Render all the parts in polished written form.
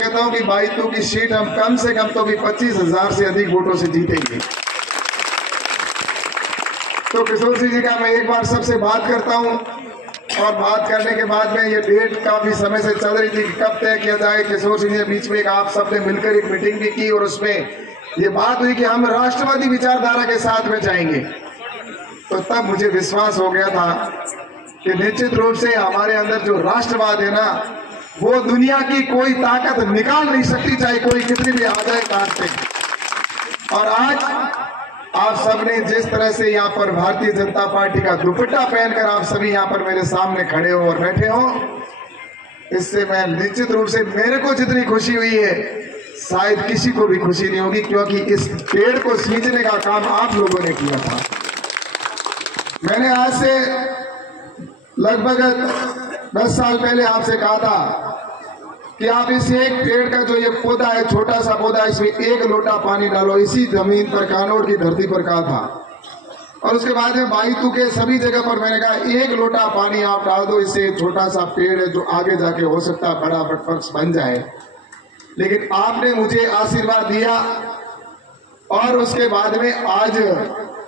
कहता हूं कि बाईतू की सीट हम कम से कम तो भी 25,000 से अधिक वोटों से जीतेंगे। तो किशोर सिंह जी का मैं एक बार सबसे बात करता हूं, और बात करने के बाद में ये डेट काफी समय से चल रही थी कि कब तय किया जाए। किशोर सिंह जी बीच में एक आप सबने मिलकर एक मीटिंग भी की और उसमें ये बात हुई कि हम राष्ट्रवादी विचारधारा के साथ में जाएंगे। तो तब मुझे विश्वास हो गया था कि निश्चित रूप से हमारे अंदर जो राष्ट्रवाद है ना, वो दुनिया की कोई ताकत निकाल नहीं सकती, चाहे कोई कितनी भी आ जाए काट से। और आज आप सबने जिस तरह से यहाँ पर भारतीय जनता पार्टी का दुपट्टा पहनकर आप सभी यहाँ पर मेरे सामने खड़े हो और बैठे हो, इससे मैं निश्चित रूप से मेरे को जितनी खुशी हुई है शायद किसी को भी खुशी नहीं होगी, क्योंकि इस पेड़ को सींचने का काम आप लोगों ने किया था। मैंने आज से लगभग 10 साल पहले आपसे कहा था कि आप इस एक पेड़ का जो ये पौधा है, छोटा सा पौधा, इसमें 1 लोटा पानी डालो, इसी जमीन पर कानौर की धरती पर कहा था। और उसके बाद में बाईतू के सभी जगह पर मैंने कहा 1 लोटा पानी आप डाल दो, इससे छोटा सा पेड़ है जो आगे जाके हो सकता है बड़ा वृक्ष बन जाए। लेकिन आपने मुझे आशीर्वाद दिया और उसके बाद में आज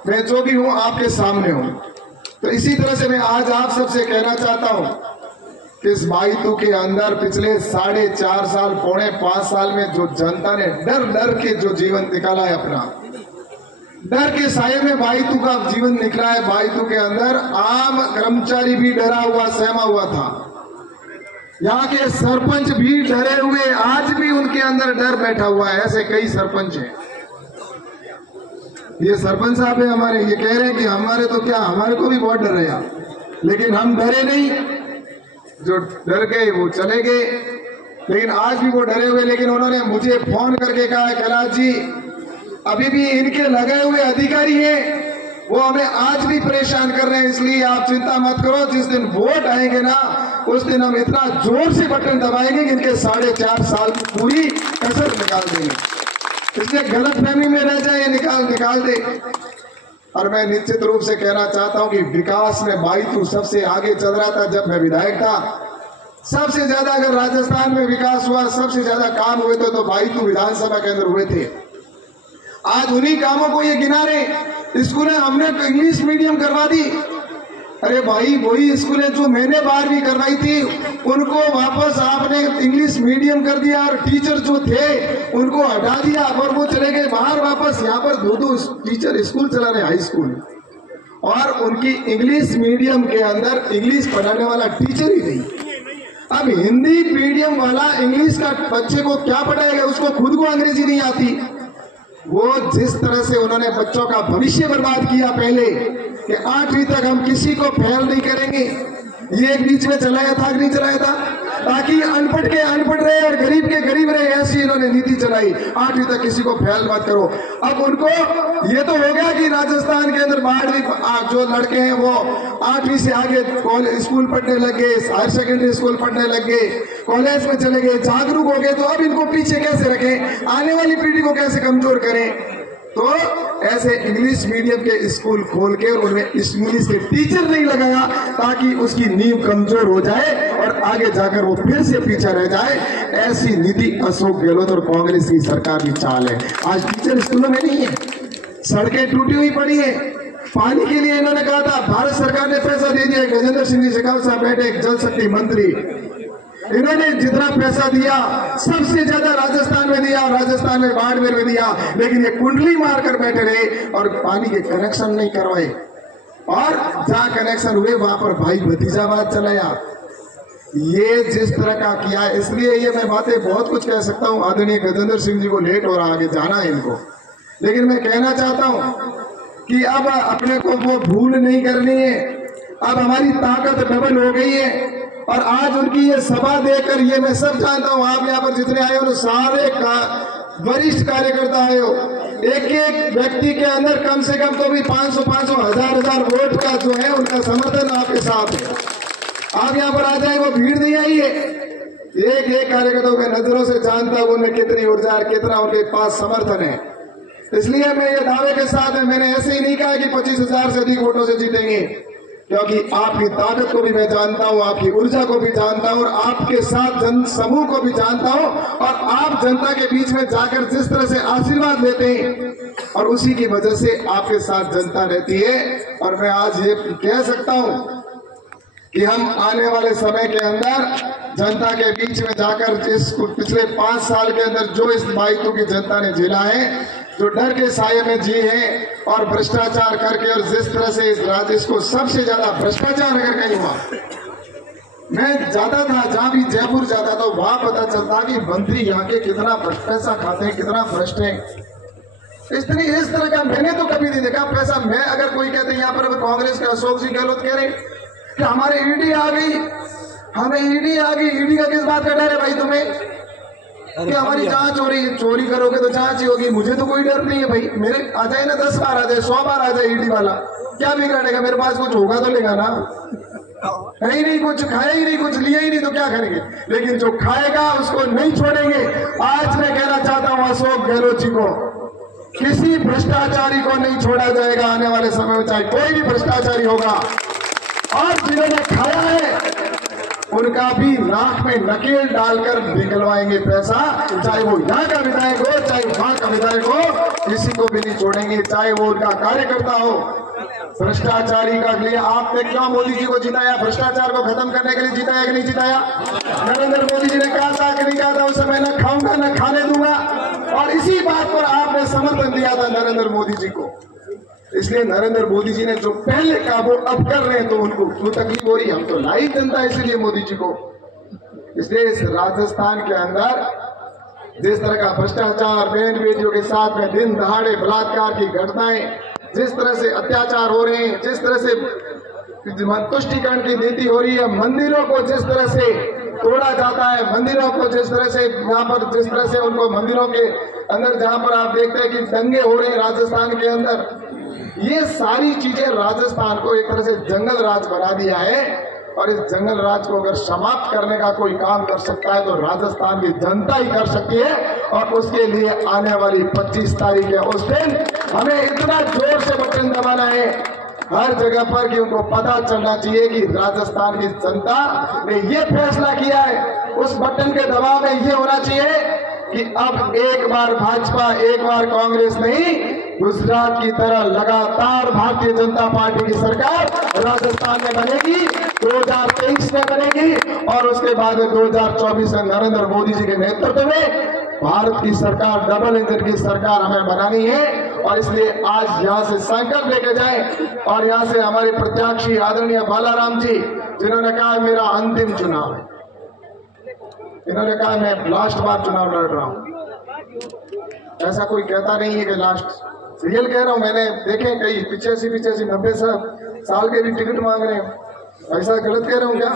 मैं जो भी हूं आपके सामने हूं। तो इसी तरह से मैं आज आप सबसे कहना चाहता हूं कि इस बाईतू के अंदर पिछले 4.5 साल, पौने 5 साल में जो जनता ने डर डर के जो जीवन निकाला है, अपना डर के साये में बाईतू का जीवन निकला है। बाईतू के अंदर आम कर्मचारी भी डरा हुआ, सहमा हुआ था। यहाँ के सरपंच भी डरे हुए, आज भी उनके अंदर डर बैठा हुआ है। ऐसे कई सरपंच हैं। ये सरपंच साहब है हमारे, ये कह रहे हैं कि हमारे तो क्या, हमारे को भी बहुत डर है यार, लेकिन हम डरे नहीं। जो डर गए वो चले गए, लेकिन आज भी वो डरे हुए। लेकिन उन्होंने मुझे फोन करके कहा है, कैलाश जी अभी भी इनके लगे हुए अधिकारी हैं, वो हमें आज भी परेशान कर रहे हैं, इसलिए आप चिंता मत करो, जिस दिन वोट आएंगे ना उस दिन हम इतना जोर से बटन दबाएंगे कि इनके 4.5 साल की पूरी कसर निकाल देंगे। इसलिए गलतफहमी में रह जाए, निकाल दे। और मैं निश्चित रूप से कहना चाहता हूं कि विकास में बाईतू सबसे आगे चल रहा था। जब मैं विधायक था, सबसे ज्यादा अगर राजस्थान में विकास हुआ, सबसे ज्यादा काम हुए तो बाईतू विधानसभा के अंदर हुए थे। आज उन्हीं कामों को ये गिना रहे। स्कूलें हमने इंग्लिश मीडियम करवा दी। अरे भाई, वही स्कूलें जो मैंने 12वीं करवाई थी उनको वापस आपने इंग्लिश मीडियम कर दिया, और टीचर जो थे उनको हटा दिया और वो चले गए बाहर वापस। यहाँ पर 2 टीचर स्कूल चला रहे, हाई स्कूल, और उनकी इंग्लिश मीडियम के अंदर इंग्लिश पढ़ाने वाला टीचर ही नहीं। अब हिंदी मीडियम वाला इंग्लिश का बच्चे को क्या पढ़ाएगा, उसको खुद को अंग्रेजी नहीं आती। वो जिस तरह से उन्होंने बच्चों का भविष्य बर्बाद किया पहले कि 8वीं तक हम किसी को फेल नहीं करेंगे, ये एक बीच में चलाया था कि नहीं चलाया था, ताकि अनपढ़ के अनपढ़ रहे और गरीब के गरीब रहे, ऐसी इन्होंने नीति चलाई। 8वीं तक किसी को फेल मत करो। अब उनको ये तो हो गया कि राजस्थान के अंदर 12वीं जो लड़के हैं वो 8वीं से आगे स्कूल पढ़ने लग गए, हायर सेकेंडरी स्कूल पढ़ने लग गए, कॉलेज में चले गए, जागरूक हो गए। तो अब इनको पीछे कैसे रखें, आने वाली पीढ़ी को कैसे कमजोर करें? तो ऐसे इंग्लिश मीडियम के स्कूल खोल के और उनमें इंग्लिश के टीचर नहीं लगाया, ताकि उसकी नींव कमजोर हो जाए और आगे जाकर वो फिर से पीछे रह जाए। ऐसी नीति अशोक गहलोत और कांग्रेस की सरकार की चाल है। आज टीचर स्कूलों में नहीं है, सड़कें टूटी हुई पड़ी है। पानी के लिए इन्होंने कहा था, भारत सरकार ने पैसा दे दिया। गजेंद्र सिंह जी शेखावत साहब बैठे, जल शक्ति मंत्री, इन्होंने जितना पैसा दिया सबसे ज्यादा राजस्थान में दिया, राजस्थान में बाड़मेर में दिया, लेकिन ये कुंडली मारकर बैठे रहे और पानी के कनेक्शन नहीं करवाए। और जहां कनेक्शन हुए वहां पर भाई भतीजावाद चलाया। ये जिस तरह का किया, इसलिए ये मैं बातें बहुत कुछ कह सकता हूं। आदरणीय गजेंद्र सिंह जी को लेट हो रहा, आगे जाना है इनको, लेकिन मैं कहना चाहता हूं कि अब अपने को वो भूल नहीं करनी है। अब हमारी ताकत डबल हो गई है। और आज उनकी ये सभा देकर, ये मैं सब जानता हूं, आप यहाँ पर जितने आए हो सारे वरिष्ठ कार्यकर्ता आए हो, एक एक व्यक्ति के अंदर कम से कम तो भी 500 हजार वोट का जो है उनका समर्थन आपके साथ है। आप यहाँ पर आ जाए, वो भीड़ नहीं आई है। एक एक कार्यकर्ताओं के नजरों से जानता हूं उनमें कितनी ऊर्जा और कितना उनके पास समर्थन है। इसलिए मैं ये दावे के साथ है, मैंने ऐसे ही नहीं कहा कि 25,000 से अधिक वोटों से जीतेंगे, क्योंकि आपकी ताकत को भी मैं जानता हूं, आपकी ऊर्जा को भी जानता हूं, और आपके साथ जन समूह को भी जानता हूं, और आप जनता के बीच में जाकर जिस तरह से आशीर्वाद लेते हैं और उसी की वजह से आपके साथ जनता रहती है। और मैं आज ये कह सकता हूं कि हम आने वाले समय के अंदर जनता के बीच में जाकर इस पिछले 5 साल के अंदर जो इस दायित्व की जनता ने झेला है, जो डर के साये में जी है और भ्रष्टाचार करके, और जिस तरह से इस राज्य को सबसे ज्यादा भ्रष्टाचार अगर कहीं हुआ, मैं जाता था जहां भी जयपुर जाता था वहां पता चलता कि मंत्री यहाँ के कितना पैसा खाते हैं, कितना भ्रष्ट है। इस तरह का मैंने तो कभी नहीं देखा पैसा। मैं अगर कोई कहते यहाँ पर कांग्रेस के अशोक जी गहलोत कह रहे कि हमारे ईडी आ गई, हमें ईडी आ गई। ईडी का किस बात का डर है भाई तुम्हें कि हमारी जांच हो रही है? चोरी करोगे तो जांच ही होगी, मुझे तो कोई डर नहीं है भाई। मेरे आ जाए ना 10 बार आ जाए, 100 बार आ जाए ईडी वाला, क्या बिगाड़ेगा? मेरे पास कुछ होगा तो लेगा ना, है ही नहीं, कुछ खाया ही नहीं, कुछ लिया ही नहीं, तो क्या करेंगे? लेकिन जो खाएगा उसको नहीं छोड़ेंगे। आज मैं कहना चाहता हूं अशोक गहलोत जी को, किसी भ्रष्टाचारी को नहीं छोड़ा जाएगा आने वाले समय में, चाहे कोई भी भ्रष्टाचारी होगा। और जिन्होंने खाया है उनका भी नाक में नकेल डालकर निकलवाएंगे पैसा, चाहे वो यहाँ का विधायक हो, चाहे वहां का विधायक हो, किसी को भी नहीं छोड़ेंगे, चाहे वो उनका कार्यकर्ता हो। भ्रष्टाचारी का लिए आपने क्यों मोदी जी को जिताया? भ्रष्टाचार को खत्म करने के लिए जिताया कि नहीं जिताया? नरेंद्र मोदी जी ने कहा था कि नहीं कहा था? उस समय न खाऊंगा न खाने दूंगा, और इसी बात पर आपने समर्थन दिया था नरेंद्र मोदी जी को। इसलिए नरेंद्र मोदी जी ने जो पहले कहा वो अब कर रहे हैं, तो उनको क्यों तकलीफ हो रही? हम तो लाई जनता इसलिए मोदी जी को। इसलिए इस राजस्थान के अंदर जिस तरह का भ्रष्टाचार, बहन बेटियों के साथ में दिन दहाड़े बलात्कार की घटनाएं, जिस तरह से अत्याचार हो रहे हैं, जिस तरह से तुष्टीकरण की नीति हो रही है, मंदिरों को जिस तरह से तोड़ा जाता है, मंदिरों को जिस तरह से यहाँ पर जिस तरह से उनको मंदिरों के अंदर जहाँ पर आप देखते हैं कि दंगे हो रहे हैं राजस्थान के अंदर, ये सारी चीजें राजस्थान को एक तरह से जंगल राज बना दिया है। और इस जंगल राज को अगर समाप्त करने का कोई काम कर सकता है तो राजस्थान की जनता ही कर सकती है। और उसके लिए आने वाली 25 तारीख है उस दिन हमें इतना जोर से बटन दबाना है हर जगह पर कि उनको पता चलना चाहिए कि राजस्थान की जनता ने ये फैसला किया है। उस बटन के दबाव में ये होना चाहिए कि अब एक बार भाजपा, एक बार कांग्रेस नहीं, गुजरात की तरह लगातार भारतीय जनता पार्टी की सरकार राजस्थान में बनेगी, 2023 में बनेगी, और उसके बाद 2024 में नरेंद्र मोदी जी के नेतृत्व में भारत की सरकार, डबल इंजन की सरकार हमें बनानी है। और इसलिए आज यहाँ से संकल्प लेके जाए। और यहाँ से हमारे प्रत्याशी आदरणीय बालाराम जी, जिन्होंने कहा मेरा अंतिम चुनाव है, इन्होंने कहा मैं लास्ट बार चुनाव लड़ रहा हूं। ऐसा कोई कहता नहीं है कि लास्ट, रियल कह रहा हूं। मैंने देखे कई 85 90 साल के भी टिकट मांग रहे हैं। ऐसा गलत कह रहा हूं क्या?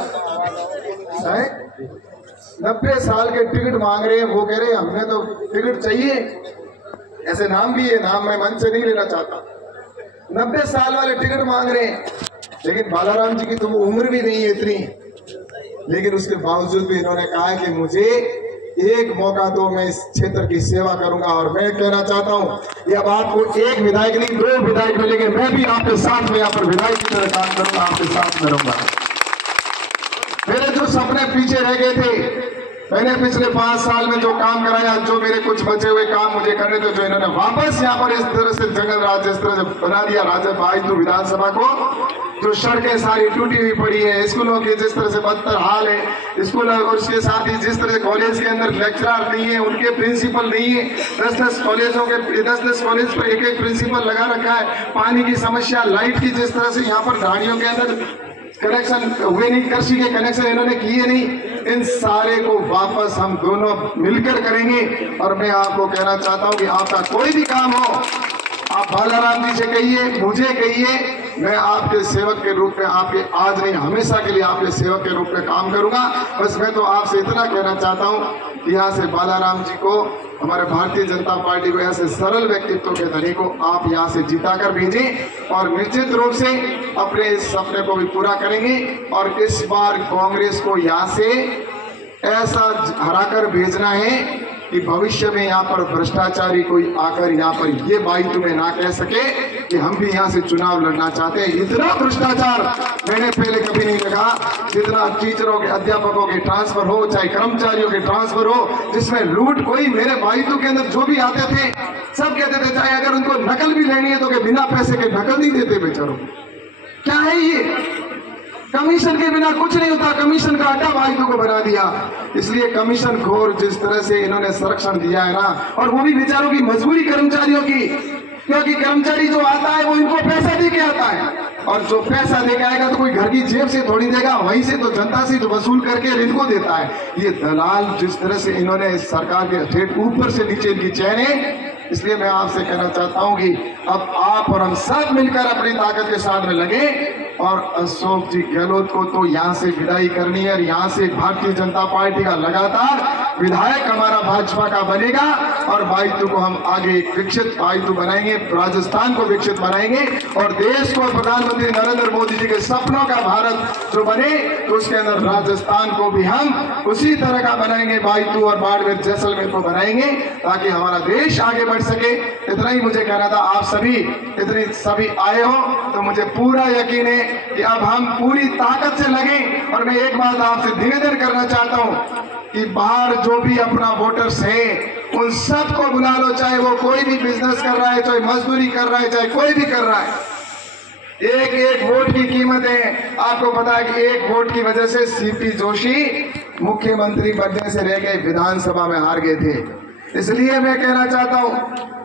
90 साल के टिकट मांग रहे हैं, वो कह रहे हैं हमने तो टिकट चाहिए। ऐसे नाम भी है, नाम मैं मन से नहीं लेना चाहता। 90 साल वाले टिकट मांग रहे हैं, लेकिन बालाराम जी की तो वो उम्र भी नहीं है इतनी, लेकिन उसके बावजूद भी इन्होंने कहा है कि मुझे एक मौका दो, मैं इस क्षेत्र की सेवा करूंगा। और मैं कहना चाहता हूं कि अब आपको एक विधायक नहीं 2 विधायक मिलेंगे, मैं भी आपके साथ में यहाँ पर विधायक की तरह काम करूंगा, आपके साथ में रहूंगा। मेरे जो सपने पीछे रह गए थे, मैंने पिछले 5 साल में जो काम कराया, जो मेरे कुछ बचे हुए काम मुझे करने थे, जो इन्होंने वापस यहाँ पर इस तरह से जंगल राज इस तरह से बना दिया राजस्थान विधानसभा को, जो सड़कें सारी टूटी हुई पड़ी है, स्कूलों की जिस तरह से बदतर हाल है स्कूल, और उसके साथ ही जिस तरह से कॉलेज के अंदर लेक्चरर नहीं है, उनके प्रिंसिपल नहीं है, 10-10 कॉलेजों के 10-10 कॉलेज पर एक प्रिंसिपल लगा रखा है। पानी की समस्या, लाइट की जिस तरह से यहाँ पर गाड़ियों के अंदर कनेक्शन हुए नहीं, कृषि के कनेक्शन इन्होंने किए नहीं, इन सारे को वापस हम दोनों मिलकर करेंगे। और मैं आपको कहना चाहता हूं कि आपका कोई भी काम हो, आप बालाराम जी से कहिए, मुझे कहिए, मैं आपके सेवक के रूप में, आपके आज नहीं हमेशा के लिए आपके सेवक के रूप में काम करूंगा। बस मैं तो आपसे इतना कहना चाहता हूं कि यहाँ से बालाराम जी को, हमारे भारतीय जनता पार्टी को, ऐसे सरल व्यक्तित्व के धनी को आप यहाँ से जिताकर भेजें और निश्चित रूप से अपने इस सपने को भी पूरा करेंगे। और इस बार कांग्रेस को यहाँ से ऐसा हराकर भेजना है कि भविष्य में यहाँ पर भ्रष्टाचारी कोई आकर यहाँ पर ये बाई तुम्हें ना कह सके कि हम भी यहाँ से चुनाव लड़ना चाहते हैं। इतना भ्रष्टाचार मैंने पहले कभी नहीं लगा, जितना टीचरों के, अध्यापकों के ट्रांसफर हो, चाहे कर्मचारियों के ट्रांसफर हो, जिसमें लूट कोई। मेरे बाइतू के अंदर जो भी आते थे सब कहते थे चाहे अगर उनको नकल भी लेनी है तो कि बिना पैसे के नकल नहीं देते बेचारों। क्या है ये? कमीशन के बिना कुछ नहीं होता, कमीशन का अड्डा बाइतू को बना दिया। इसलिए कमीशन खोर जिस तरह से इन्होंने संरक्षण दिया है ना, और वो भी बेचारों की मजबूरी कर्मचारियों की, क्योंकि कर्मचारी जो आता है वो इनको पैसा दे के आता है, और जो पैसा दे के आएगा तो कोई घर की जेब से थोड़ी देगा, वहीं से तो जनता से जो वसूल करके इनको देता है। ये दलाल जिस तरह से इन्होंने इस सरकार के ठेठ ऊपर से नीचे इनकी चैन है। इसलिए मैं आपसे कहना चाहता हूं कि अब आप और हम सब मिलकर अपनी ताकत के साथ में लगे और अशोक जी गहलोत को तो यहाँ से विदाई करनी है। और यहाँ से भारतीय जनता पार्टी का लगातार विधायक हमारा भाजपा का बनेगा और बाइतू को हम आगे एक विकसित बाइतू बनाएंगे, राजस्थान को विकसित बनाएंगे और देश को प्रधानमंत्री नरेंद्र मोदी जी के सपनों का भारत जो बने तो उसके अंदर राजस्थान को भी हम उसी तरह का बनाएंगे, बाइतू और बाड़मेर जैसलमेर को बनाएंगे ताकि हमारा देश आगे बढ़ सके। इतना ही मुझे कहना था। आप सभी आए हो तो मुझे पूरा यकीन है कि अब हम पूरी ताकत से लगे। और मैं एक बात आपसे निवेदन करना चाहता हूं कि बाहर जो भी अपना वोटर्स है उन सबको बुला लो, चाहे वो कोई भी बिजनेस कर रहा है, चाहे मजदूरी कर रहा है, चाहे कोई भी कर रहा है। एक एक वोट की कीमत है। आपको पता है कि एक वोट की वजह से सीपी जोशी मुख्यमंत्री बनने से रह गए, विधानसभा में हार गए थे। इसलिए मैं कहना चाहता हूं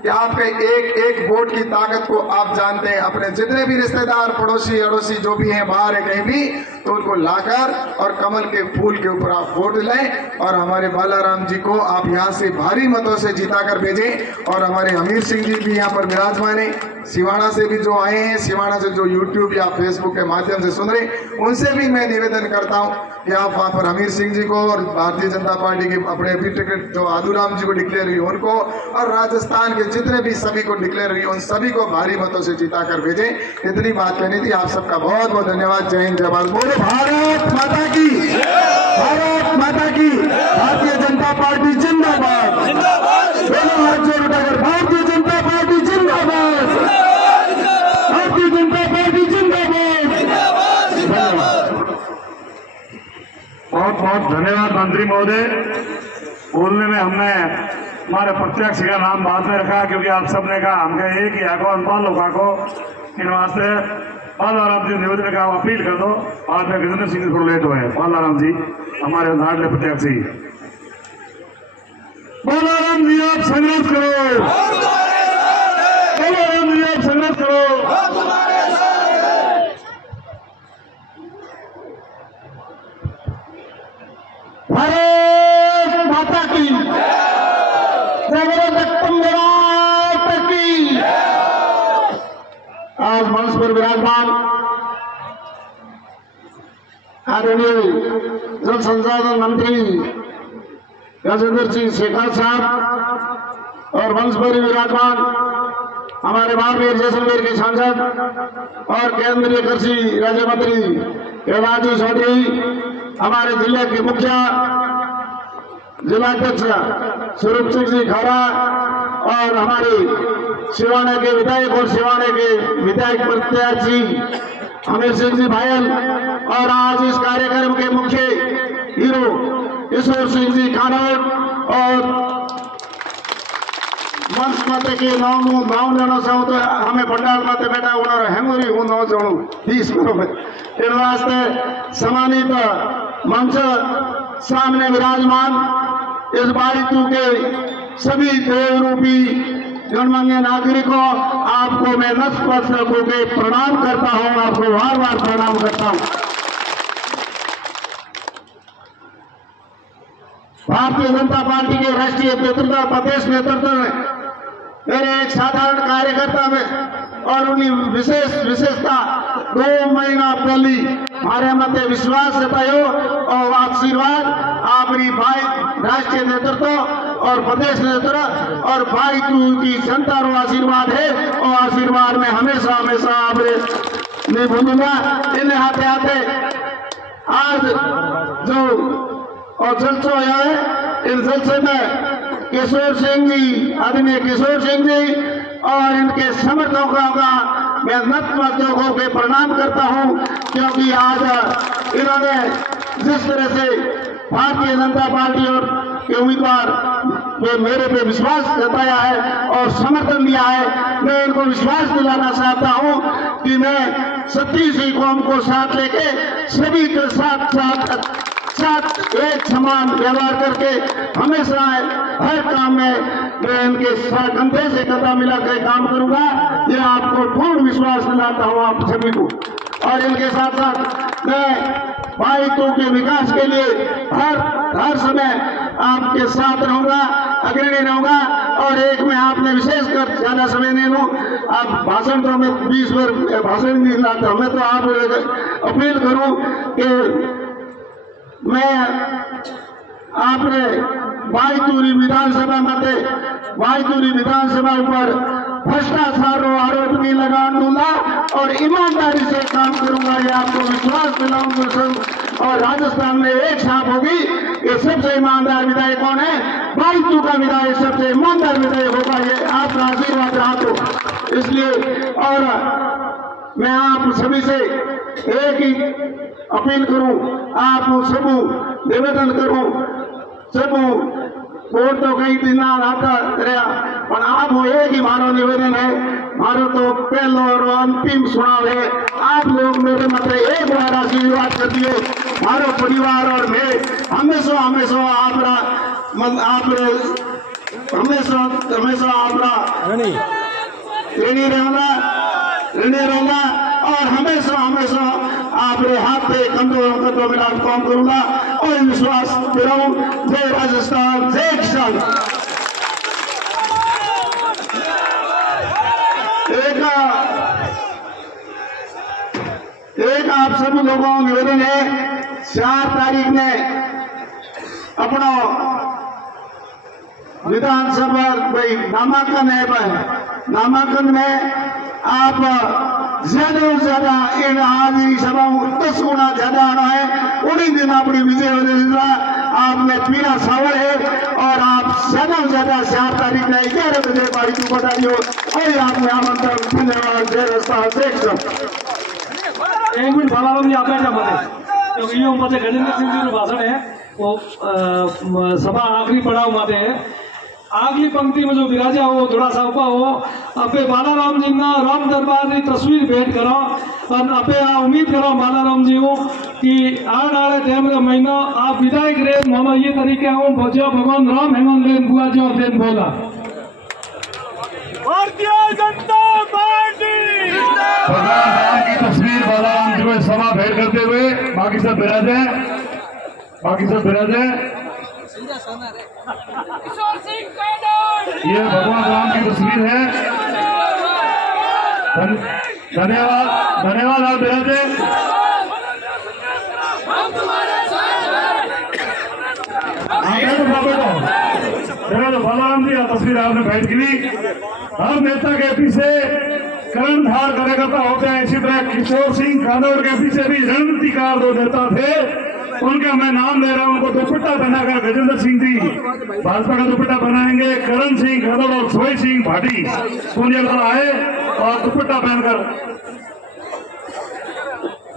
कि आपके एक एक वोट की ताकत को आप जानते हैं। अपने जितने भी रिश्तेदार, पड़ोसी, अड़ोसी जो भी हैं बाहर है कहीं भी, तो उनको लाकर और कमल के फूल के ऊपर आप वोट लें और हमारे बालाराम जी को आप यहाँ से भारी मतों से जिताकर भेजें। और हमारे हमीर सिंह जी भी यहाँ पर विराजमान है, सिवाना से भी जो आए हैं, सिवाना से जो यूट्यूब या फेसबुक के माध्यम से सुन रहे, उनसे भी मैं निवेदन करता हूँ कि आप वहाँ पर हमीर सिंह जी को और भारतीय जनता पार्टी के अपने भी टिकट जो आदूराम जी को डिक्लेयर हुई उनको और राजस्थान के जितने भी सभी को डिक्लेयर हुई उन सभी को भारी मतों से जिताकर भेजें। इतनी बात कहनी थी। आप सबका बहुत बहुत धन्यवाद। जय हिंद, जय भारत। बोलो भारत माता की, भारत माता की। भारतीय जनता पार्टी जिंदाबाद, दोनों हाथ जोड़ उठाकर भारतीय जनता पार्टी जिंदाबाद, भारतीय जनता पार्टी जिंदाबाद। बहुत बहुत धन्यवाद मंत्री महोदय। बोलने में हमने हमारे प्रत्यक्ष का नाम बाद में रखा क्योंकि आप सबने कहा हम कहे एक ही आको अनपाल लोगों को इन वास्ते बालाराम जी निवेदन का अपील कर दो। आज में गजेंद्र सिंह थोड़ा लेट हुए। बालाराम जी हमारे लाडले प्रत्याशी, बालाराम जी आप संघर्ष करो, बालाराम जी आप संघर्ष करो। भारत माता की, आज मंच पर विराजमान आदरणीय जल संसाधन मंत्री गजेंद्र सिंह शेखावत साहब और मंच पर विराजमान हमारे बाड़मेर जैसलमेर के सांसद और केंद्रीय कृषि राज्य मंत्री राजू चौधरी, हमारे जिले के मुखिया जिलाध्यक्ष स्वरूप सिंह जी खरा और हमारे सिवाने के विधायक और सिवाने के विधायक प्रत्याशी हमीर सिंह जी भायल और आज इस कार्यक्रम के मुख्य हीरो ईश्वर सिंह जी खानौत और मंच मत के नाम जन सौ तो हमें भंडार मत बेटा उन्होंने हेंगुरी हूँ नौ जणु 20 इन वास्ते सम्मानित मंच सामने विराजमान इस बाड़ीतू के सभी देव रूपी गणमान्य नागरिकों, आपको मैं नतमस्तक होकर प्रणाम करता हूं, आपको बार बार प्रणाम करता हूं। भारतीय जनता पार्टी के राष्ट्रीय नेतृत्व, प्रदेश नेतृत्व में मेरे एक साधारण कार्यकर्ता में और उन्हीं विशेषता 2 महीना पहले हमारे मत विश्वास जतायो और आशीर्वाद आपकी भाई राष्ट्रीय नेतृत्व और प्रदेश नेतृत्व और भाई की जनता रो आशीर्वाद है और आशीर्वाद में हमेशा हमेशा आपने नहीं भूलूंगा। इन आते आते आज जो और जलसो है, इन जलसे में किशोर सिंह जी, आदरणीय किशोर सिंह जी और इनके समर्थकों का मैं नतमस्तक होकर प्रणाम करता हूं, क्योंकि आज इन्होंने जिस तरह से भारतीय जनता पार्टी और के उम्मीदवार पे मेरे पे विश्वास जताया है और समर्थन दिया है, मैं इनको विश्वास दिलाना चाहता हूं कि मैं 37 कौम को साथ लेके सभी के साथ एक समान व्यवहार करके हमेशा हर काम में मैं इनके साथ कंधे से कंधा मिलाकर काम करूंगा। ये आपको पूर्ण विश्वास दिलाता हूं आप सभी को। और इनके साथ साथ मैं भाईतों के विकास के लिए हर समय आपके साथ रहूंगा, अग्रणी रहूंगा। और एक में आपने विशेष कर ज्यादा समय नहीं लूं, आप भाषण तो मैं 20 बार भाषण नहीं लाता, मैं तो आप अपील करूं कि मैं आपने बाईतूरी विधानसभा मध्य बाईतूरी विधानसभा ऊपर भ्रष्टाचार आरोप नहीं लगाने दूंगा और ईमानदारी से काम करूंगा, ये आपको विश्वास दिलाऊंगा। और राजस्थान में एक छाप होगी, ये सबसे ईमानदार विधायक कौन है? बाईतू का विधायक सबसे ईमानदार विधायक होगा, ये आपका आशीर्वाद रहा तो। इसलिए और मैं आप सभी से एक ही अपील करूं, आप सबू निवेदन करूं, सबू वोट तो कई दिन आता रहा, पर आप वो एक ही मारो निवेदन है, मारो तो पहलो और अंतिम चुनाव है, आप लोग मेरे मतलब एक बार आशीर्वाद कर दिए, मारो परिवार और मैं हमेशा हमेशा आपरा हमेशा आपरा ऋणी रहूंगा और हमेशा आपके हाथ पे कंधों मिला काम करूंगा और विश्वास दिलाऊं। जय राजस्थान, जय किसान। एक आप सभी लोगों का निवेदन है, 4 तारीख में अपना विधानसभा नामांकन है, नामांकन में आप ज्यादा से ज्यादा इन हाजिरी सभाओं 10 गुना ज्यादा आना है। उन्हीं दिन अपनी विजय आपने पीला सावर है और आप ज्यादा से ज्यादा 4 तारीख में 11 बजे बाड़ी को बता दियो और आपने आमंत्रण। धन्यवाद। जय राजस्थान, जय। 1 मिनट बालाराम जी आप बैठा मत, क्योंकि ये मत गजेंद्र सिंह जी भाषण है वो सभा आखिरी पड़ाव माते है। आखिरी पंक्ति में जो विराजा हो थोड़ा सा उपा हो अपे बालाराम जी ना राम दरबार की तस्वीर भेंट करो और अपे आ उम्मीद करो बालाराम जी हो कि आने वाले टाइम का महीना आप विधायक रहे मामा ये तरीके हूँ भगवान राम हेमंत लेन बुआ जो देन बोला। भारतीय जनता पार्टी भगवान राम की तस्वीर बालाराम जी को सभा भेंट करते हुए बाकी सब विराजे। ये भगवान राम की तस्वीर है। धन्यवाद आप विराजे। बालाराम जी तस्वीर आपने भेंट की। हर नेता के पीछे कर्णधार कार्यकर्ता होते हैं, इसी तरह किशोर सिंह कानौर के पीछे भी रणनीतिकार 2 नेता थे। उनका मैं नाम ले रहा हूं, उनको दुपट्टा बनाकर गजेंद्र सिंह जी भाजपा का दुपट्टा बनाएंगे, करण सिंह कानौर और सोई सिंह भाटी पूंजल आए और दुपट्टा पहनकर।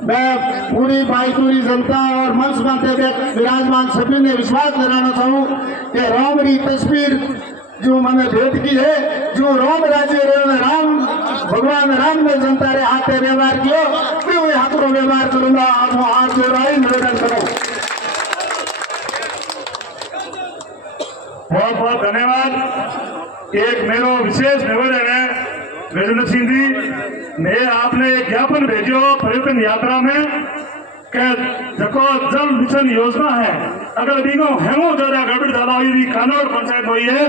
मैं पूरी बाईतूरी जनता और मंच में विराजमान सभी ने विश्वास दिलाना चाहूँ कि राम की तस्वीर जो मैंने भेंट की है, जो राम राज्य राम भगवान राम ने जनता रे हाथ व्यवहार किया, मैं वही हाथों व्यवहार करूंगा। आप हाथ जोड़ाई निवेदन करो। बहुत बहुत धन्यवाद। एक मेरा विशेष निवेदन है गजेंद्र सिंह जी, मैं आपने एक ज्ञापन भेजो पर्यटन यात्रा में कि जको जल मिशन योजना है, अगर बिनो हेमो ज्यादा गड़बड़ ज्यादा हुई कानौर पंचायत हुई है,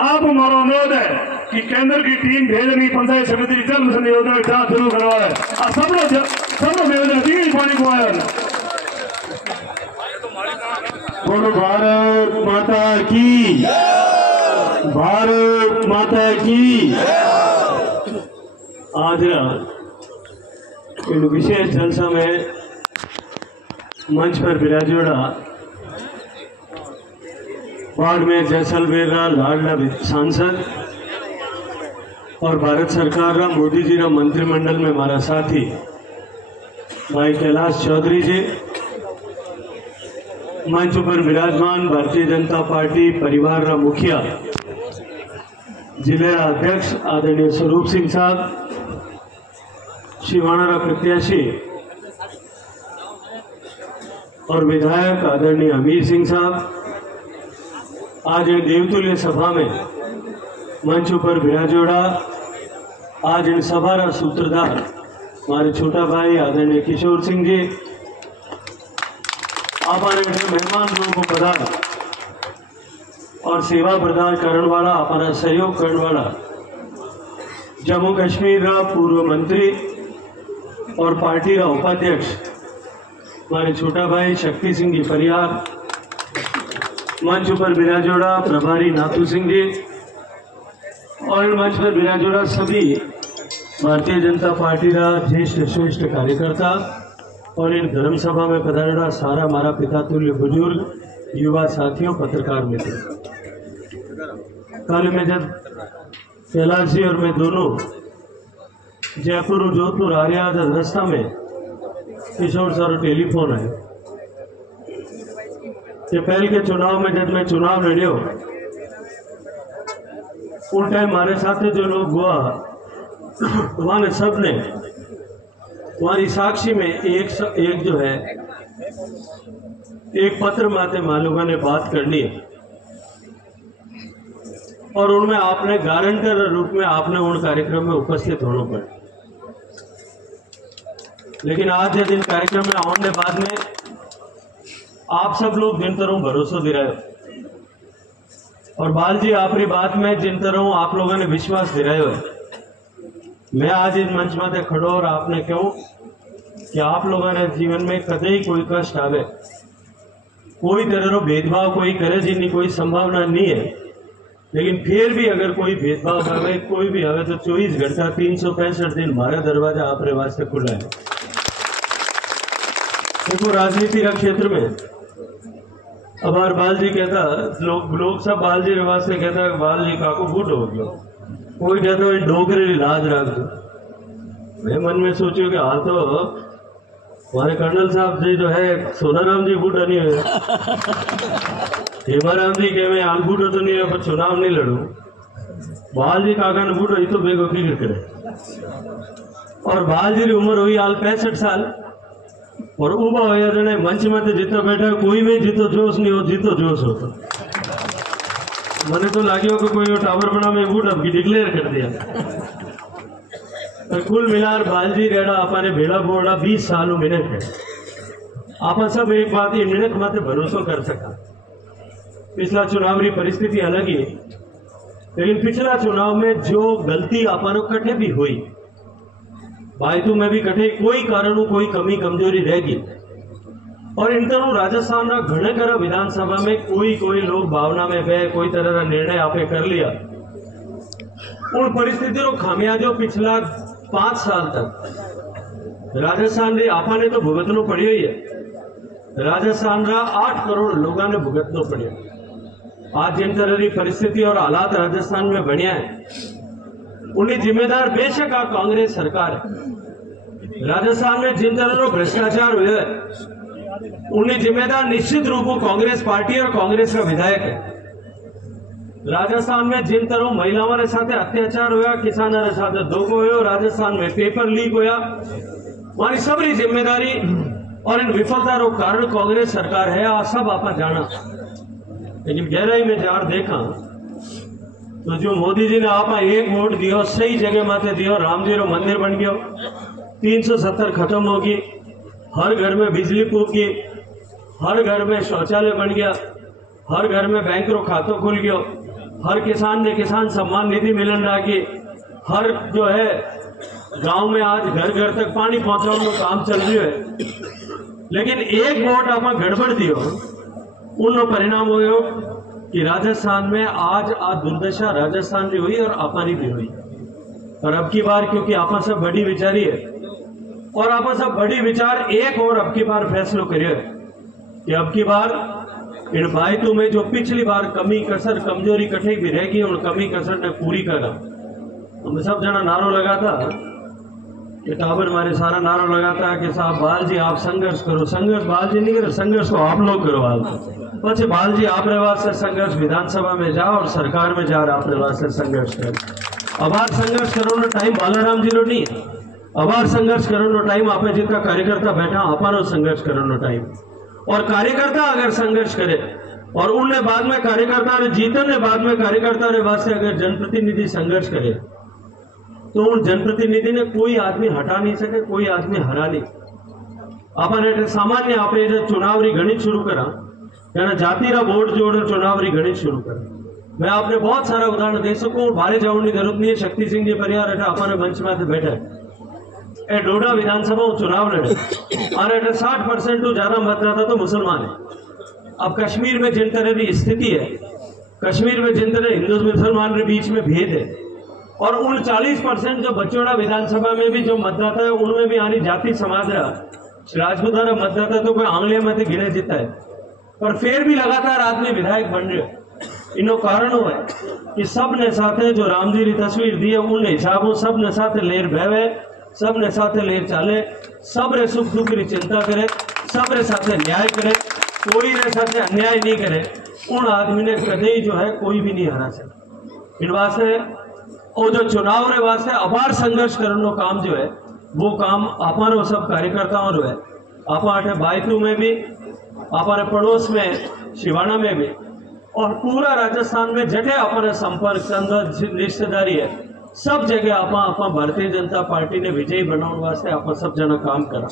आप हमारा अनुरोध है कि केंद्र की टीम भेजनी पंचायत समिति जल मिशन योजना की जांच शुरू करवाए। सब निवेदन दी पानी को आया। बोलो भारत माता की, भारत माता की। आज इन विशेष जलसा में मंच पर विराजोड़ा बाड़मेर जैसलमेर लाडला सांसद और भारत सरकार मोदी जी मंत्रिमंडल में हमारा साथी भाई कैलाश चौधरी जी, मंच पर विराजमान भारतीय जनता पार्टी परिवार मुखिया जिले अध्यक्ष आदरणीय स्वरूप सिंह साहब, शिवाणा प्रत्याशी और विधायक आदरणीय अमीर सिंह साहब, आज इन देवतुल्य सभा में मंच पर विराजोड़ा, आज इन सभा का सूत्रधार हमारे छोटा भाई आदरणीय किशोर सिंह जी, हमारे मेहमान लोगों को पधार और सेवा प्रदान करने वाला, हमारा सहयोग करने वाला जम्मू कश्मीर का पूर्व मंत्री और पार्टी का उपाध्यक्ष हमारे छोटा भाई शक्ति सिंह जी परियार, मंच पर विराजोड़ा प्रभारी नाथू सिंह जी और मंच पर विराजोड़ा सभी भारतीय जनता पार्टी का ज्येष्ठ श्रेष्ठ कार्यकर्ता और इन धर्म सभा में पधारेड़ा सारा हमारा पिता तुल्य बुजुर्ग, युवा साथियों, पत्रकार मित्र। कल मैं जब कैलाश जी और मैं दोनों जयपुर और जोधपुर आ रहा था, रास्ता में किशोर सर टेलीफोन है कि पहले के चुनाव में जब मैं चुनाव लड़ियो उन टाइम हमारे साथ जो लोग हुआ तुम्हारे सब ने तुम्हारी साक्षी में एक जो है एक पत्र माते मालूमा ने बात करनी है और उनमें आपने गारंटर रूप में आपने उन कार्यक्रम में उपस्थित होना पड़े। लेकिन आज जिन कार्यक्रम में आने बाद में आप सब लोग जिन तरह भरोसा दे रहे हो और बाल जी आपकी बात में जिन तरह आप लोगों ने विश्वास दे रहे हो, मैं आज इस मंच में खड़ो और आपने क्यों कि आप लोगों ने जीवन में कतई कोई कष्ट आवे, कोई तरह भेदभाव कोई करे जिनकी कोई संभावना नहीं है, लेकिन फिर भी अगर कोई भेदभाव आवे, कोई भी आवे तो 24 घंटा 365 दिन हमारा दरवाजा आपके वास्ते खुला है। देखो राजनीति का क्षेत्र में अब हर बाल जी कहता लोग सब बाल जी वास्ते कहता बाल जी काको बूट हो गया, कोई कहता है डोगरे लाज रख दो। मैं मन में सोचू कि हाल तो हमारे कर्नल साहब जी जो है सोनाराम जी बूटा नहीं है, हेमाराम जी के मैं हाल बूटो तो नहीं है पर चुनाव नहीं लड़ू, बाल जी काका ने बूटो ये तो बेगोफी करे और बाल जी की उम्र हुई हाल 65 साल और उबा हो जने मंच में तो जितो बैठा कोई में जितो जोश नहीं हो, जितो जोश हो तो मैंने तो लगे कि कोई टावर बना में बूट अब डिक्लेयर कर दिया। तो कुल मिलार बालजी रेड़ा अपने भेड़ा बोड़ा 20 सालों मिनट है। आप सब एक बात ये मिनट मत भरोसा कर सका। पिछला चुनाव की परिस्थिति अलग ही, लेकिन पिछला चुनाव में जो गलती अपन कटे भी हुई भाई तो मैं भी कटे कोई कारण कोई कमी कमजोरी रहेगी और इन तरह राजस्थान का घने करा विधानसभा में कोई लोग भावना में गए, कोई तरह का निर्णय आपने कर लिया। उन परिस्थितियों खामियाजों पिछला 5 साल तक राजस्थान ने आपा ने तो भुगतना पड़ी हुई है। राजस्थान का 8 करोड़ लोगों ने भुगतना पड़ा। आज जिन तरह की परिस्थिति और हालात राजस्थान में बढ़िया है उन्हें जिम्मेदार बेशक आ कांग्रेस सरकार है। राजस्थान में जिन तरह भ्रष्टाचार हुए उन्हें जिम्मेदार निश्चित रूप से कांग्रेस पार्टी और कांग्रेस का विधायक है। राजस्थान में जिन तरह महिलाओं के साथ अत्याचार हुआ, किसानों के साथ धोखो हुआ, राजस्थान में पेपर लीक हुआ, हमारी सबरी जिम्मेदारी और इन विफलता का कारण कांग्रेस सरकार है। आप सब आप जाना, लेकिन गहराई में जार देखा तो जो मोदी जी ने आप एक वोट दियो सही जगह माथे दियो, राम जी रो मंदिर बन गयो, 370 खत्म होगी, हर घर में बिजली पूगी, हर घर में शौचालय बन गया, हर घर में बैंक रो खातो खुल गयो, हर किसान ने किसान सम्मान निधि मिलन लगी, हर जो है गांव में आज घर घर तक पानी पहुंचाने का काम चल रही है। लेकिन एक वोट आप गड़बड़ दियो उन परिणाम हो कि राजस्थान में आज दुर्दशा राजस्थान की हुई और आपानी भी हुई। और अब की बार क्योंकि आपा सब बड़ी विचारी है और आपा सब बड़ी विचार एक और अब की बार फैसलो करिए कि अब की बार इन बायतों में जो पिछली बार कमी कसर कमजोरी कठे भी रह गई उन कमी कसर ने पूरी करा। हम सब जना नारो लगाता कि टाबर मारे सारा नारो लगाता है कि साहब बाल जी आप संघर्ष करो। संघर्ष बाल जी नहीं करे, संघर्ष तो आप लोग करो। हाल पचे बाल जी आप वास्ते संघर्ष विधानसभा में जाओ और सरकार में जा रहा अपने वास्ते संघर्ष कर। अबार संघर्ष करो नो टाइम बालाराम जी रो नहीं, अबार संघर्ष करो नो टाइम आप जितना कार्यकर्ता बैठा अपारो संघर्ष करो नो टाइम। और कार्यकर्ता अगर संघर्ष करे और उनने बाद में कार्यकर्ता ने जीतने बाद में कार्यकर्ता ने वास्ते अगर जनप्रतिनिधि संघर्ष करे तो उन जनप्रतिनिधि ने कोई आदमी हटा नहीं सके, कोई आदमी हरा नहीं। अपन सामान्य आप चुनावरी गणित शुरू करा यानी जातिरा बोर्ड जोड़ चुनावरी गणित शुरू करा। मैं आपने बहुत सारा उदाहरण दे सकूं, बारे जाने की जरूरत नहीं है। शक्ति सिंह जी परिवार अपने मंच में बैठे ए डोडा विधानसभा चुनाव लड़े और 60% तो ज्यादा मतदाता तो मुसलमान है। अब कश्मीर में जिन तरह की स्थिति है, कश्मीर में जिन तरह हिंदू मुसलमान के बीच में भेद है और उन 40% जो बचोड़ा विधानसभा में भी जो मतदाता है उनमें भी यानी जाति समाज रहा राजपूतारा मतदाता तो कोई आंगले में तो गिने जीता है, पर फिर भी लगातार आदमी विधायक बन रहे। इनो कारण हुआ है कि सब ने साथे जो राम जी की तस्वीर दी है उन हिसाबों सब ने साथे लेर बहवे, सब ने साथे लेर चाले, सब रे सुख दुख की चिंता करे, सब रे साथे न्याय करे, कोई रे साथे अन्याय नहीं करे। उन आदमी ने कदे जो है कोई भी नहीं हरा सके। इन वास्ते और जो चुनाव रे वास्ते अपार संघर्ष करने काम जो है वो काम अपन सब कार्यकर्ताओं रो है। आप बायतू में भी, हमारे पड़ोस में शिवाना में भी और पूरा राजस्थान में जगह अपने संपर्क रिश्तेदारी है, सब जगह आप भारतीय जनता पार्टी ने विजयी बनाने वास्ते आप सब जना काम करा।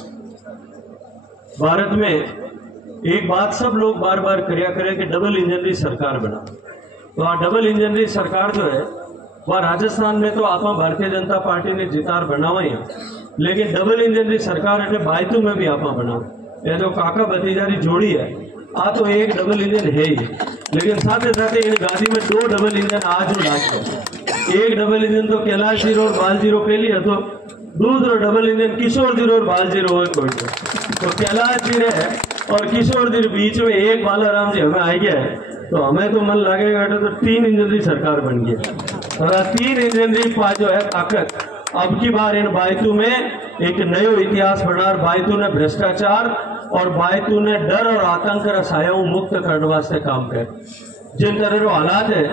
भारत में एक बात सब लोग बार बार करिया करें कि डबल इंजन की सरकार बना। तो आ डबल इंजन की सरकार जो है वह राजस्थान में तो आप भारतीय जनता पार्टी ने जितार बनावा ही, लेकिन डबल इंजन की सरकार अटे बायतू में भी आप बनाओ। यह जो काका भतीजारी जोड़ी है आ तो एक डबल इंजन है ही, लेकिन साथ ही साथ इन गाड़ी में 2 डबल इंजन आज लाग। एक डबल इंजन तो कैलाश जी और बाल जीरो पहली है, तो दूसरा डबल इंजन किशोर जी और बाल जीरो और कोई तो कैलाश जी रहे और किशोर जी बीच में एक बालाराम जी हमें आ गया है, तो हमें तो मन लगेगा तो 3 इंजन की सरकार बन गई। और 3 इंजन की जो है ताकत अब की बार इन बायतू में एक नयो इतिहास बना। बायतू ने भ्रष्टाचार और बायतू ने डर और आतंक रसायों मुक्त करने वास्ते काम कर। जिन तरह हालात है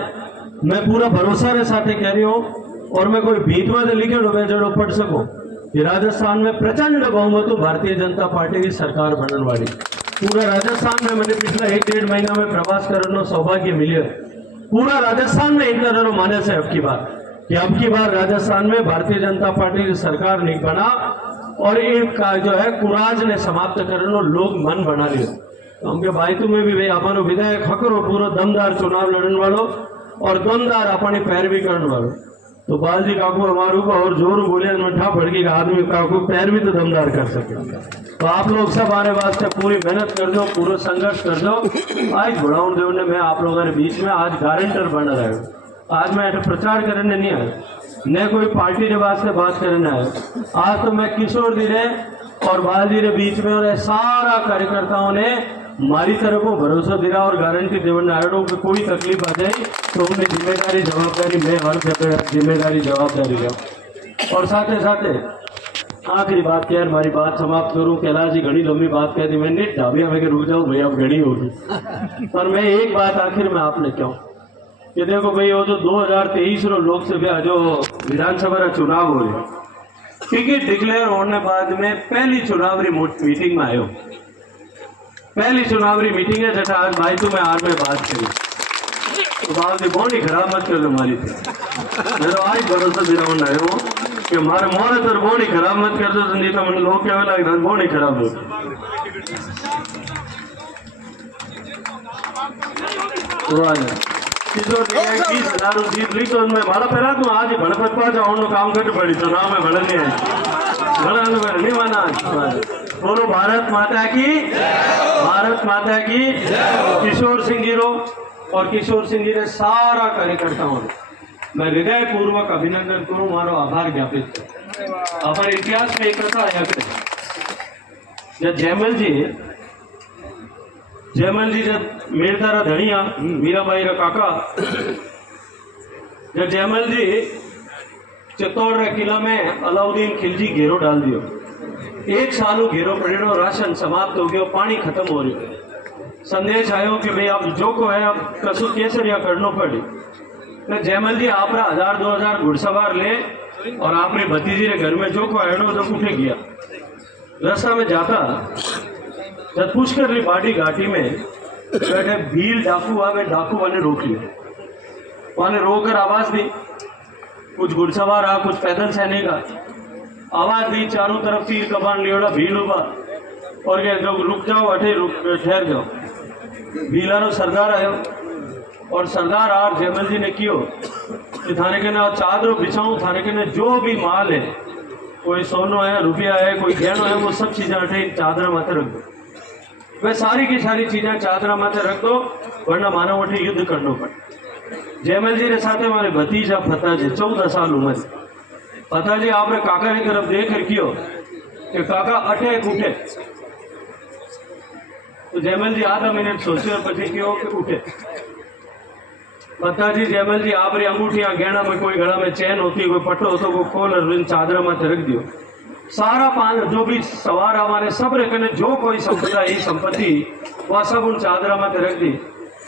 मैं पूरा भरोसा के साथ कह रही हूँ और मैं कोई भीत में लिखे मैं जड़ो पढ़ सकूं कि राजस्थान में प्रचंड बहुमत भारतीय जनता पार्टी की सरकार बनने वाली। पूरा राजस्थान में मैंने पिछला 1-1.5 महीना में प्रवास करने सौभाग्य मिले। पूरा राजस्थान में इन तरह माने से अब की बार राजस्थान में भारतीय जनता पार्टी की सरकार नहीं बना और इनका जो है कुराज ने समाप्त करने लोग मन बना लिया। तो हमके बायतू में भी अपनो विधायक हकरो पूरा दमदार चुनाव लड़ने वालों और दमदार अपनी पैरवी करने वालों। तो बालजी काकू हमारू को और जोर बोले मठा फड़की का आदमी काकू पैर भी तो दमदार कर सके। तो आप लोग सब आने वास्ते पूरी मेहनत कर दो, पूरा संघर्ष कर दो। आज बढ़ाऊं देव ने मैं आप लोगों के बीच में आज गारंटर बन रहा हूँ। आज मैं प्रचार करने नहीं आया, न कोई पार्टी के वास्ते बात करने आया। आज तो मैं किशोर जी रे और बालजी के बीच में और सारा कार्यकर्ताओं ने मारी तरफ को भरोसा दिया और गारंटी देवन आयोडों को कोई तकलीफ आ जाए तो उन्हें जिम्मेदारी जवाबदारी मैं हर जिम्मेदारी जवाबदारी लिया। और साथ ही साथ आखिरी बात क्या हमारी बात समाप्त करूं। कैलाश जी घड़ी लंबी बात कह दी मैंने, ढाबिया में रुक जाऊं भैया अब घड़ी होगी, पर मैं एक बात आखिर में आपने कहूं कि देखो भाई वो जो 2023 लोकसभा जो विधानसभा का चुनाव हो रहे टिकट डिक्लेयर होने बाद में पहली चुनावी मीटिंग में आयो। पहली चुनावी मीटिंग है जैसा आज भाई तुम्हें आर में बात करी तो बात बहुत ही खराब मत कर दो हमारी थी। मैं तो आज भरोसा दिलावन आयो कि हमारे मोहरे तर बहुत ही खराब मत कर दो, नहीं तो मैंने लोग क्या लग रहा बहुत ही खराब हो। तो आज किशोर 20,000 जीत ली तो मैं भाड़ा पहला तुम आज भड़पत पा जाओ काम करके पड़ी चुनाव में भड़न नहीं माना। बोलो भारत माता की, भारत माता की। किशोर सिंह जी और किशोर सिंह जी ने सारा कार्यकर्ताओं मैं हृदय पूर्वक अभिनंदन करूं, मारो आभार ज्ञापित करूं। हमारे इतिहास में एक कथा है जब जयमल जी जयमल जी जब मेरदारा धनिया मीराबाई रा काका जब जयमल जी चित्तौड़ रे किला में अलाउद्दीन खिलजी घेरो डाल दियो, 1 साल घेरो पड़ेड़ो, राशन समाप्त हो गयो, पानी खत्म हो रही, संदेश आयो कि भाई अब जो को है अब कसु केसरिया करनो पड़ी। तो जयमल जी आप 1000-2000 घुड़सवार ले और आपने भतीजी रे घर में जो को आयो तो उठे गया। रास्ता में जाता जब पुष्कर री बाड़ी घाटी में बैठे भील डाकू आवे, डाकू वाले रोक लिया, वाले रोककर आवाज दी, कुछ घुड़सवार आ, कुछ पैदल सैनिक आ, आवाज दी, चारों तरफ तीर कमान लियोड़ा, भील उबा और क्या जो रुक जाओ, अठे ठहर जाओ। भीलारो सरदार आयो और सरदार आर जयमल जी ने कियो कि थाने के ना चादरों बिछाऊं, थाने के ना जो भी माल है, कोई सोनो है, रुपया है, कोई गहनो है, वो सब चीजें अठे चादर माथे रख दो। वह सारी की सारी चीजें चादर माथे रख दो, वरना मानव अठे युद्ध करना पड़े। जयमल जी के साथ हमारे भतीजा फताजी 14 साल उम्र, फताजी आपने काका की तरफ देख रखियो कि काका अठे उठे, तो जयमल जी आधा मिनट सोचे और पति क्यों कि उठे। फताजी जयमल जी आप री अंगूठियां गहना में कोई गला में चैन होती, कोई पट्टो होतो, वो खोल और इन चादर में रख दियो। सारा पान जो भी सवार हमारे सब रखने जो कोई संपदा ही संपत्ति वह सब उन चादर में रख दी।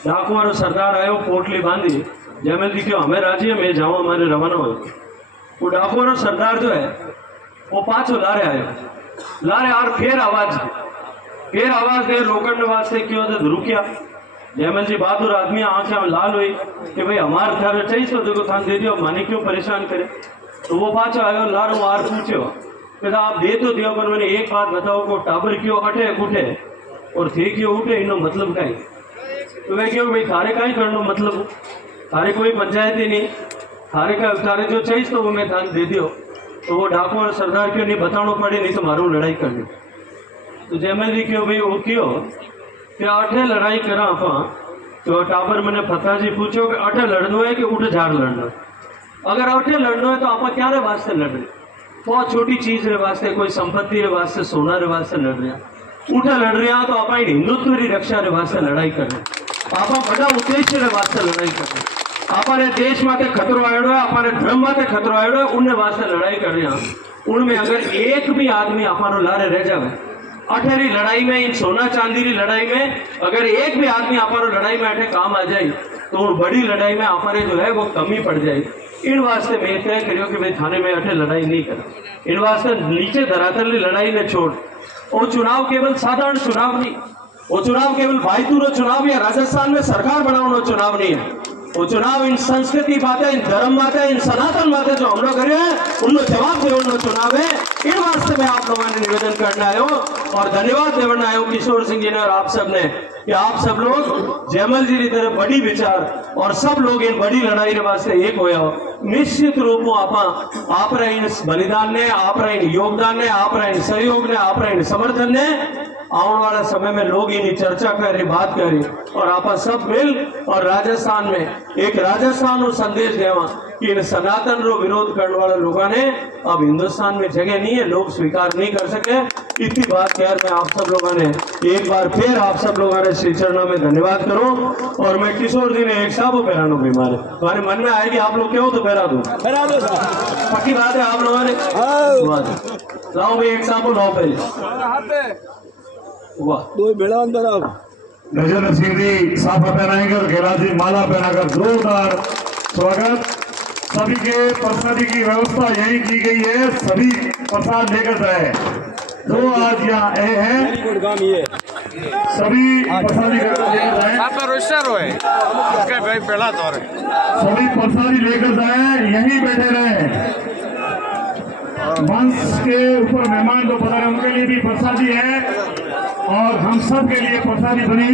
डाकुआरो सरदार आयो, पोटली बांधी, जयमल जी क्यों हमें राजी है, मैं जाऊं, हमारे रवाना हो। वो डाकुआरो सरदार जो है वो पांचों लारे आयो, लारे और फिर आवाज दे रोकने वास्ते क्यों तो रुकिया। जयमल जी बहादुर आदमी, आंखें में लाल हुई कि भाई हमारे थाने चाहिए तो देखो थान दे दियो, मानी क्यों परेशान करे। तो वो पाछो आयो, लारो आर पूछो कि आप दे तो दियो, पर मैंने एक बात बताओ को टाबर क्यों अठे उठे और थे क्यों उठे, इनो मतलब का ही। तो मैं क्यों भाई थारे का ही करनो, मतलब थारे कोई पंचायत ही नहीं, थारे जो चाहिए तो वो मैं थान दे दियो। तो वो डाकू और सरदार क्यों नहीं बताना पड़े, नहीं तो मारू लड़ाई करनी। तो जयमल जी क्यों भाई वो क्यों क्या अठे लड़ाई करा आप, तो टाबर मैंने फताजी पूछो कि अठे लड़नो है कि उठ झाड़ लड़ना। अगर अठे लड़नो है तो आप क्या रे वास्ते लड़ रहे, बहुत छोटी चीज रे वास्ते, कोई संपत्ति रे वास्ते, सोना रे वास्ते लड़ रहे, उठे लड़ रहे तो आप हिंदुत्व री रक्षा रे वास्ते लड़ाई कर रहे, आप बड़ा उद्देश्य रे वास्ते लड़ाई कर रहे, आपने देश माते खतरो आयो है, अपने धर्म माते खतरो आयो है, उनने वास्ते लड़ाई कर रहे हैं। उनमें अगर एक भी आदमी आपनो लारे रह जावे, अठेरी लड़ाई में, इन सोना चांदी की लड़ाई में अगर एक भी आदमी आपनो लड़ाई में अठे काम आ जाए तो बड़ी लड़ाई में आपने जो है वो कमी पड़ जाए। इन वास्ते मैं तय करियो कि भाई थाने में अठे लड़ाई नहीं कर, इन वास्ते नीचे धरातल की लड़ाई ने छोड़। वो चुनाव केवल साधारण चुनाव नहीं, वो चुनाव केवल भाईतूरो चुनाव या राजस्थान में सरकार बनाने चुनाव नहीं है। वो चुनाव इन संस्कृति बातें, इन धर्म बातें, इन सनातन बातें जो हम लोग करे हैं उनको जवाब देने चुनाव है। इन वास्ते में आप लोगों ने निवेदन करना आयो और धन्यवाद देना आयो किशोर सिंह जी ने और आप सब ने कि आप सब लोग जयमल जी की तरह बड़ी विचार और सब लोग इन बड़ी लड़ाई के वास्ते एक होया हो। निश्चित रूप में आप इन बलिदान ने, आप इन योगदान ने, आप इन सहयोग ने, आप इन समर्थन ने आने वाला समय में लोग इन चर्चा करें, बात करें और आप सब मिल और राजस्थान में एक राजस्थान और संदेश देवा कि इन सनातन रो विरोध करने वाले लोगों ने अब हिंदुस्तान में जगह नहीं है, लोग स्वीकार नहीं कर सके। इतनी बात कह मैं आप सब लोगों ने एक बार फिर आप सब लोगों ने श्री चरणों में धन्यवाद करूं। और मैं किशोर जी ने एक साबो पहरानो भी हमारे मन में आएगी, आप लोग क्यों तो पहरा दो, पक्की बात है आप लोगों ने लाओ भाई एक साबो लाओ पहले। वाह दो बेड़ा अंदर आओ। गजेंद्र सिंह जी साफा पहनाएंगे और घेरा जी माला पहनाकर जोरदार स्वागत। सभी के प्रसादी की व्यवस्था यही की गई है, सभी प्रसाद लेकर जाए जो आज यहाँ आए हैं, सभी प्रसादी लेकर जाए, सभी प्रसादी लेकर जाए, यहीं बैठे रहे। मंच के ऊपर मेहमान जो पधारे उनके लिए भी प्रसादी है और हम सब के लिए प्रसादी बनी।